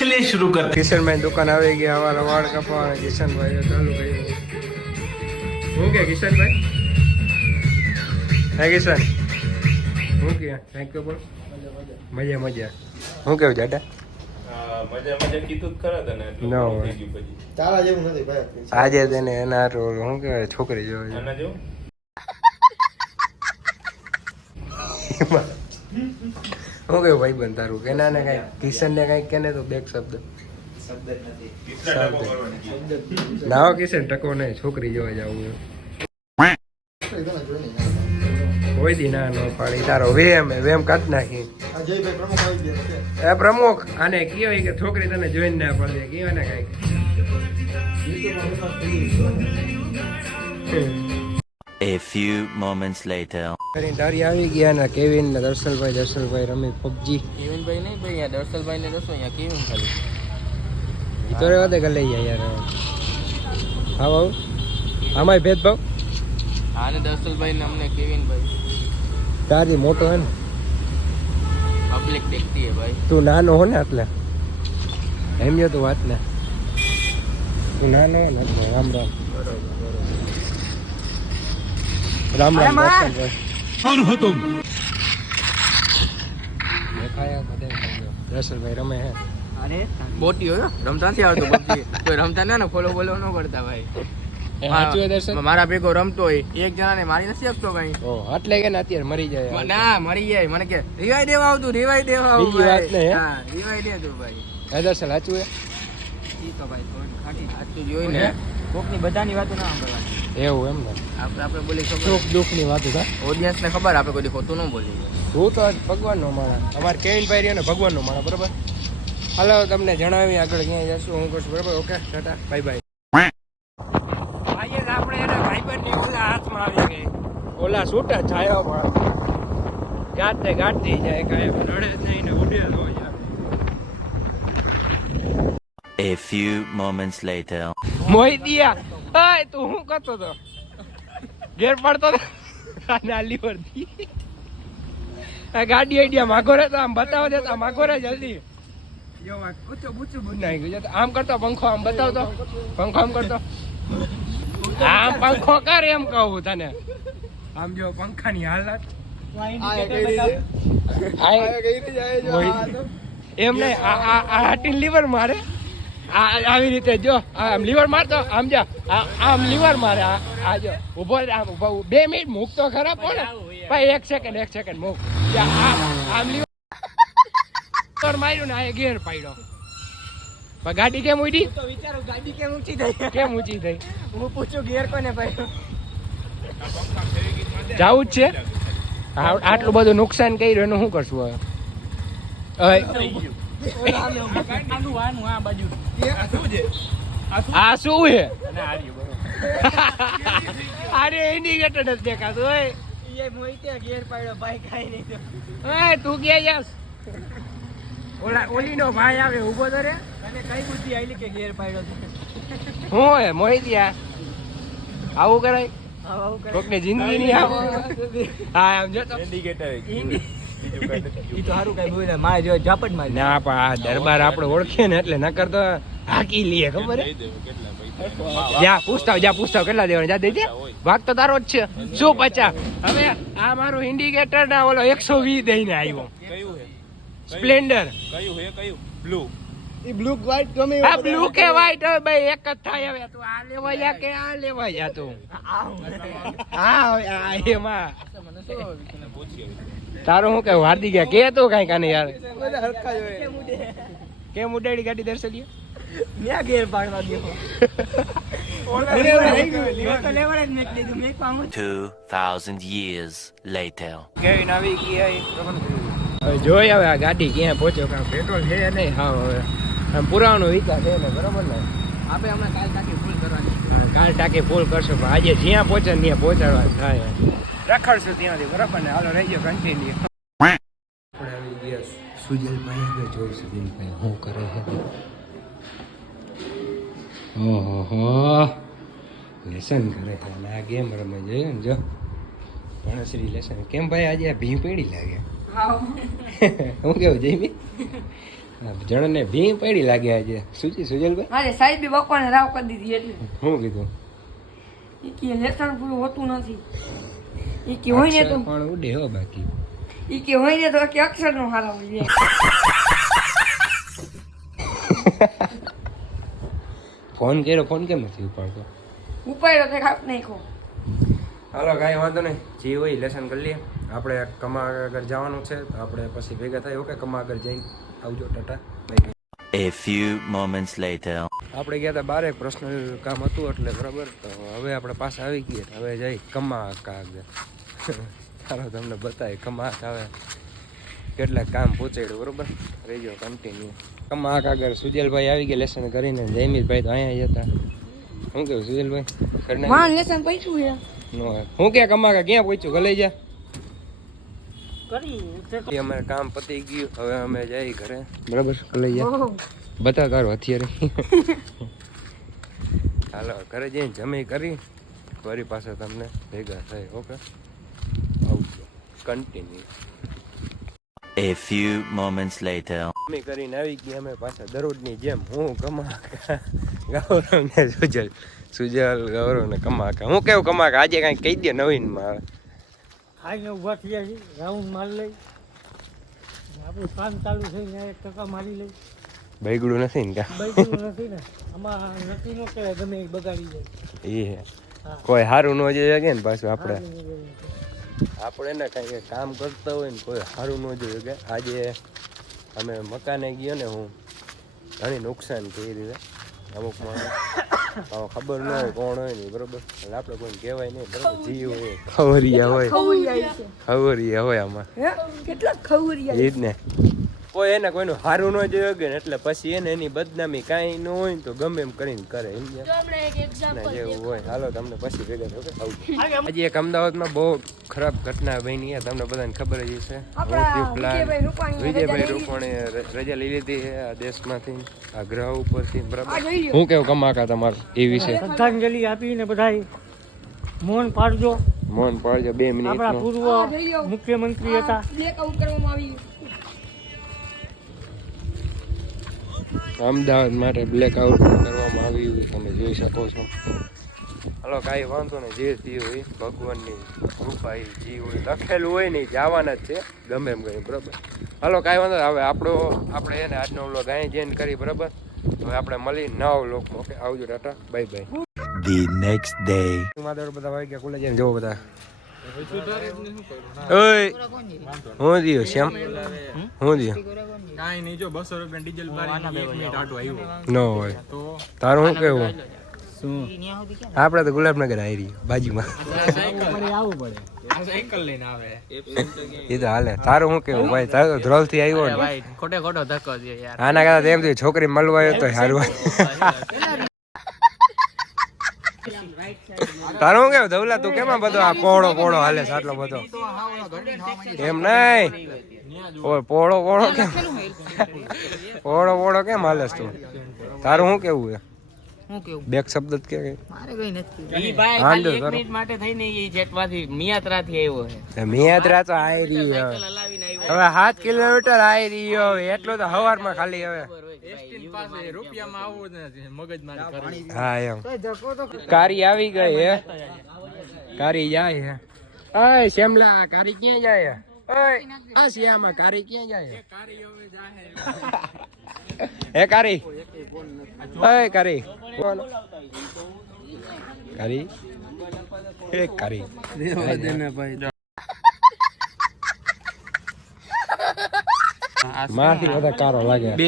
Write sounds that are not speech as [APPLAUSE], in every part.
चलिए शुरू करते કિશનભાઈ દુકાન આવી ગયા અમારા વાળ કપાવા કિશનભાઈ ચાલુ કર્યું હું કે કિશનભાઈ હે કિશન હું કે થેન્ક યુ બોલ મજા મજા હું કેવું જાડા મજા મજા કીધું જ ખરા તને એટલું ના ઘણું હોય. થઈ ગયું પછી તારા જેવું નથી ભાઈ આજે તેને એના હારું ઓલું શું કહેવાય છોકરી જોવા જાય. [LAUGHS] શું કેવું ભાઈ બંધ તારું? કે ના ને કઈ કિશન ને કઈ કેને તો બેક શબ્દ. નાવો ના કિશન ટકો નહીં છોકરી જોવા જવું તને કોઈ દી ના નો પાડી. તારો વેમ હે, વેમ કાઢ નાખી. આ જયભાઈ પ્રમુખ આવી ગયા છે. એ પ્રમુખ આને કહેવાય કે છોકરી તને જોઈને ના પડે કહેવાય ને કંઈક A few moments later. કરીને તારી આવી ગયા ને કેવિન ને દર્શનભાઈ દર્શનભાઈ રમી પબજી કેવિનભાઈ નહીં ભાઈ યાર દર્શનભાઈ ને દસો અહીંયા કેવિન ખાલી? તો રેવા દે કે લઈ જાય યાર. હા બાબુ આમાંય ભેદભાવ? આને દર્શનભાઈ ને અમને કેવિનભાઈ. તારી મોટો હે ને. પબ્લિક દેખતી હે ભાઈ. તું નાનો હો ને એટલે એમ જો તું વાત ને તું નાનો હો ને એટલે રામ રામ. રામ રામ [LAUGHS] કોણ રમતા ના ને ફોલો બોલો ન કરતા ભાઈ. મારા ભેગો રમતો હોય. એક જણાને મારી નથી શકતો કઈ એટલે કે અત્યારે મરી જાય ના મરી જાય. મને કે રિવાઈ દેવા આવતું રિવાઈ દેવા આવતું હા? રિવાઈ દે ભાઈ. હે દર્શન સાચું હે? તો ભાઈ થોડી ખાટી. સાચું જોઈને કોકની બધાની વાતો ના સાંભળવાની. એવું એમ ને. આપણે આપણે બોલી ખબર? સુખ દુઃખની વાત હતા ઓડિયન્સ ને ખબર? આપણે કોઈ ખોટું ન બોલી તું તો ભગવાન નો માણસ. અમારે કેવિન ભાઈ રહ્યો ને ભગવાન નો માણસ બરોબર? હાલો તમને જણાવી આગળ ક્યાંય જશું હું કશું બરોબર? Okay tata bye bye. ભાઈએ આપણે એના ભાઈબંધ ઓલા હાથમાં આવી ગઈ. ઓલા છૂટા છાયો પણ. ગાતે ગાતી જાય કાંઈ રડે જ નહીં ને ઉડે જ હોય A few moments later. મોહી દિયા. અય તું હું કરતો તો? ઘેર પડતો તો? નાલી પરથી આ ગાડી આઈડિયા માગો રે તો આમ બતાવો દે તો માગો રે જલ્દી. આ આમ કરતો પંખો આમ બતાવતો. પંખો આમ કરતો. આમ પંખો કર એમ કહું તને. આમ જો પંખાની હાલત એમ નહીં આ આ આ હાટીને લીવર મારે. આ આ- આવી રીતે જો આમ લીવર મારતો આમ જો આ- આમ લીવર મારે આ જો ઊભો આમ ઊભો બે મિનિટ મૂક તો ખરા પણ. ભાઈ એક સેકન્ડ એક સેકન્ડ મૂક. આમ લીવર માર્યું ને આ ગેર પાડ્યો. પણ ગાડી કેમ ઉડી? તો વિચારો ગાડી કેમ ઊંચી થઈ? કેમ ઊંચી થઈ? હું પૂછું ગેર કોને ભાઈ જાવું જ છે. આટલું બધું નુકસાન કર્યું એનું શું કરશું હવે? આ શું છે? અરે ઇન્ડિકેટર જ દેખાતું હોય. એ મોઈતે ગેર પાડ્યો ભાઈ કાઈ નહીં તો. જાસ ઓલા ઓલીનો ભાઈ આવે ઊભો તો રે. અને કઈ બુદ્ધિ આઈલી કે ગેર પાડ્યો હું હે? મોહિતિયા આવું કરાય? આવું કરાય. કોકની જિંદગી નહીં આવો. હા આમ જો ઇન્ડિકેટર ઈ તો સારું કઈ બોલે મારે જો ઝાપટ મારી ના પણ આ દરબાર આપણે ઓળખીએ ને એટલે નકર તો હાકી લઈએ ખબર જા પૂછતા જા પૂછતા કેટલા દેવાના? જા દેજે ભાગ તો તારો જ છે. શું પચાસ. હવે આ મારું ઇન્ડિકેટર ના ઓલો એકસો વીસ દઈને આવ્યો. સ્પ્લેન્ડર કયું હે કયું? બ્લુ એ બ્લુ વ્હાઈટ ગમે આ બ્લુ કે વ્હાઈટ હવે ભાઈ એક જ થાય હવે તું. આ લેવા જા કે આ લેવા જા તું. હા એમાં. તારું શું કે હાર્દિક કે તો કઈ કાને યાર? કેમ ઉડાડી ગાડી દર્શનીય મેં ગેર પાડવા ગયો. મેં તો લેવડે જ મેક દીધું મેક પામું 2,000 years later. કેવીન આવી ગયા હવે જોઈ હવે આ ગાડી ક્યાં પહોંચ્યો કાં પેટ્રોલ છે નહીં? હા હવે. આમ પુરાવાનો વિચાર છે ને બરોબર ને? આપણે હમણાં કાલ ટાંકી ફૂલ કરવાની. કાલ ટાંકી ફૂલ કરશો પણ આજે જ્યાં પહોંચે ત્યાં પહોંચાડવા થાય. રખડશું ત્યાંથી બરાબર ને? હાલો રહી ગયો કન્ટિન્યુ આપણે આવી ગયા સુજલભાઈ આગળ જોઈ સુજલભાઈ શું કરે છે ઓહો લેસન કરે છે અને આ ગેમ રમે જોઈએ ને જો ભણશ્રી લેસન કેમ ભાઈ આજે આ ભી પડી લાગે હું કેવું જઈમી જણને ભીં પડી લાગે આજે સુજી સુજલભાઈ મારે સાહેબ બપોરને રાવ કરી દીધી એટલે. શું કીધું? કે લેસન પૂરું હોતું નથી. ઈ કે હોય ને તો પણ ઉડે હો બાકી. ઈ કે હોય ને તો કે અક્ષર નો હારા હોય [LAUGHS] ફોન કર્યો ફોન કેમ નથી ઉપાડતો? ઉપાડ્યો તે ખાપ નાખો હાલો કાંઈ વાંધો નહીં. જે હોય લેસન કરી લઈએ. આપણે કમા આગળ જવાનું છે તો આપણે પછી ભેગા થાય. ઓકે કમા આગળ જઈને આવજો tata. Bye A few moments later. આપણે ગયા હતા બારે પર્સનલ કામ હતું એટલે બરાબર. તો હવે આપણે પાછા આવી ગયા હવે જઈ કમા આગળ તારો તમને બતાવી કમા હવે કેટલાક કામ પહોંચાડ્યું બરોબર? રહીજો કન્ટિન્યુ કમા આગળ સુજલભાઈ આવી ગયા લેસન કરીને. જયમીતભાઈ તો અહીંયા જતા હતા. શું કેવું સુજલભાઈ? કરી લેસન પૈસું હું કે કમા ક્યાં પહોંચ્યું? ગલે જા. અમારે કામ પતી ગયું. હવે અમે જઈ ઘરે. બરાબર લઈ જાય બતા તારું અત્યારે હાલો ઘરે જઈને જમી કરી ફરી પાછા તમને ભેગા થાય ઓકે? આવજો. Continue A few moments later. અમે કરીને આવી ગયા અમે પાછા દરરોજની જેમ. હું કમાકા ગૌરવ ને સુજલ સુજલ ગૌરવ ને કમાકા. હું કેવું કમાકા? આજે કાંઈ કહી દે નવીનમાં ખાઈને ઊભા થયા છે રાઉન્ડ મારી લઈ. આપણું કામ ચાલુ થઈને એક ટકા મારી લઈ. બૈગડું નથી ને કા? બૈકનું નથી ને? આમાં નથી નો કે ગમે બગાડી જાય. એ કોઈ સારું ન જોઈએ કે ને પાછું આપણે. આપણે ને કાંઈ કામ કરતા હોય ને કોઈ સારું ન જોઈ કે આજે અમે મકાને ગયો ને હું ઘણી નુકસાન થઈ રીતે અમુક ખબર ન હોય કોણ હોય ને બરોબર. એટલે આપણે કોઈ કહેવાય નહીં બરોબર? જીવ હોય. ખવરિયા હોય. ખવરિયા હોય આમાં. કેટલા ખવરિયા એ જ ને કોઈ એને કોઈનું સારું ન જોયું કે ને એટલે પછી એને એની બદનામી કાંઈ ન હોય તો ગમે એમ કરીને કરે ના જેવું હોય હાલો તમને પછી ભેગા થયો કે આવું એક અમદાવાદમાં બહુ ખરાબ ઘટના બની છે તમને બધાને ખબર જ આપણા પ્લાન વિજયભાઈ રૂપાણીએ રજા લઈ લીધી છે આ દેશમાંથી. આ ગ્રહ ઉપરથી બરાબર? હું કેવું કમાકા તમારું એ વિશે? શ્રદ્ધાંજલિ આપીને બધા મૌન પાડજો. મૌન પાડજો બે આપણા મિનિટનું. આ પૂર્વ મુખ્યમંત્રી હતા. અમદાવાદ માટે બ્લેકઆઉટ કરવામાં આવ્યું તમે જોઈ શકો છો. હલો કાંઈ વાંધો નહીં જે થયું હોય ભગવાનની કૃપા એ જે હોય લખેલું હોય ને એ જવાના જ છે. ગમે એમ કરી બરાબર. હલો કાંઈ વાંધો નહીં. હવે આપણો આપણે એને આજનો વ્લોગ અહીં જઈને કરી બરાબર? હવે આપણે મળી નવ લોકો ઓકે? આવજો tata bye bye the next day Madhav બધા વાગ્યા ગયા કોલેજ જોવો બધા. ઓય હું દિયો શ્યામ? હું દિયો કાઈ નહીં જો 200 રૂપિયા ડીઝલ ભરી એક મિનિટ આટો આવ્યો નો હોય. તારું શું કહેવું? આપણે તો ગુલાબનગર આવી રહી બાજુમાં એ તો હાલે. તારું શું કેવું ભાઈ? તારું તો ધ્રોલથી આવ્યો ને. ખોટે ખોટો ધક્કો આના કરતા તો એમ થયું છોકરી મળવા આવ્યો તો સારું તારું શું કેવું? ધવલા તું કેમ બધો આ પોળો પોળો હાલે છે આટલો બધો? એમ નહીં? ઓય પોળો પોળો કેમ? પોળો પોળો કેમ હાલે છે તું? તારું શું કેવું છે? બેક શબ્દ જ કે? મારે કઈ નથી. ઈ ભાઈ ખાલી 1 મિનિટ માટે થઈને ઈ જેટમાંથી મિયાત્રાથી આવ્યો છે. મિયાત્રા તો આવી રહી હવે હલાવીને આવ્યો. હવે સાત કિલોમીટર આવી રહ્યો. હવે એટલો તો હવારમાં ખાલી હવે. પાસે રૂપિયામાં આવું નથી મગજ હા એમ. કારી આવી ગઈ હે? કારી જાય હે? અય શ્યામલા કારી ક્યાં જાય હે? ઓય આ શ્યામા કારી ક્યાં જાય હે? [LAUGHS] હે કારી? ઓય કારી. બોલો. કારી? એ કારી. મારથી બધા કારો લાગે. બે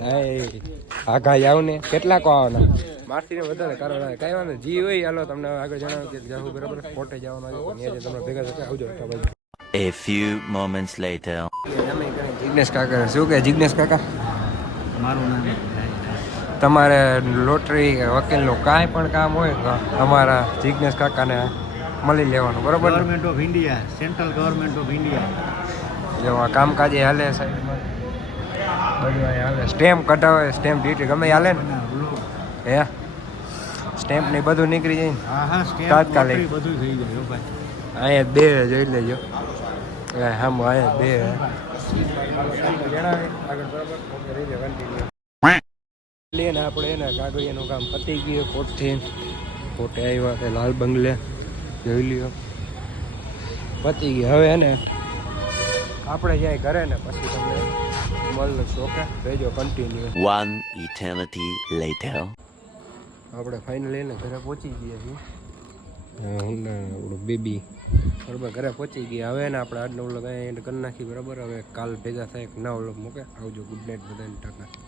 આઘા આવ ને? કેટલા કો આવવાના મારથી વધારે કારણ કાંઈ વાંધો જી હોય હાલો તમને આગળ કે જાવું બરાબર? કોર્ટે જવાનું આવ્યું ત્યાં તમને ભેગા થશે આવજો ભાઈ A few moments later. Jignesh કાકા શું કે જિગ્નેશ કાકા? તમારે લોટરી વકીલનું કાંઈ પણ કામ હોય તો અમારા જિગ્નેશ કાકાને મળી લેવાનું બરોબર? Government of India central government of India જેવા કામકાજે હાલે સાહેબ બધું હાલે સ્ટેમ્પ કઢાવે સ્ટેમ્પ ડ્યુટી ગમે હાલે ને. હે? સ્ટેમ્પ ને બધું નીકળી જાય ને. હા હા સ્ટેમ્પ તાત્કાલિક. બધું થઈ જાય ભાઈ. અહીંયા બે જોઈ લેજો. હા અહીંયા બે લઈને આપણે એના કાગળિયાનું કામ પતી ગયું કોટથી. કોટે આવ્યા તે લાલ બંગલે. જોઈ લ્યો. પતી ગયું. હવે એને આપણે જાય ઘરે ને પછી તમને મળે ઓકે? રહેજો કન્ટિન્યુ વન ઇટર્નિટી લેટર આપણે ફાઇનલી એને ઘરે પહોંચી ગયા છીએ. હું આપણું બેબી બરાબર ઘરે પહોંચી ગયા. હવે ને આપણે આજનો વ્લોગ અહીંયા એન્ડ કરી નાખી બરાબર? હવે કાલ ભેગા થાય એક ઓલો વ્લોગ મૂકે? આવજો ગુડ નાઇટ બધાને ટાટા.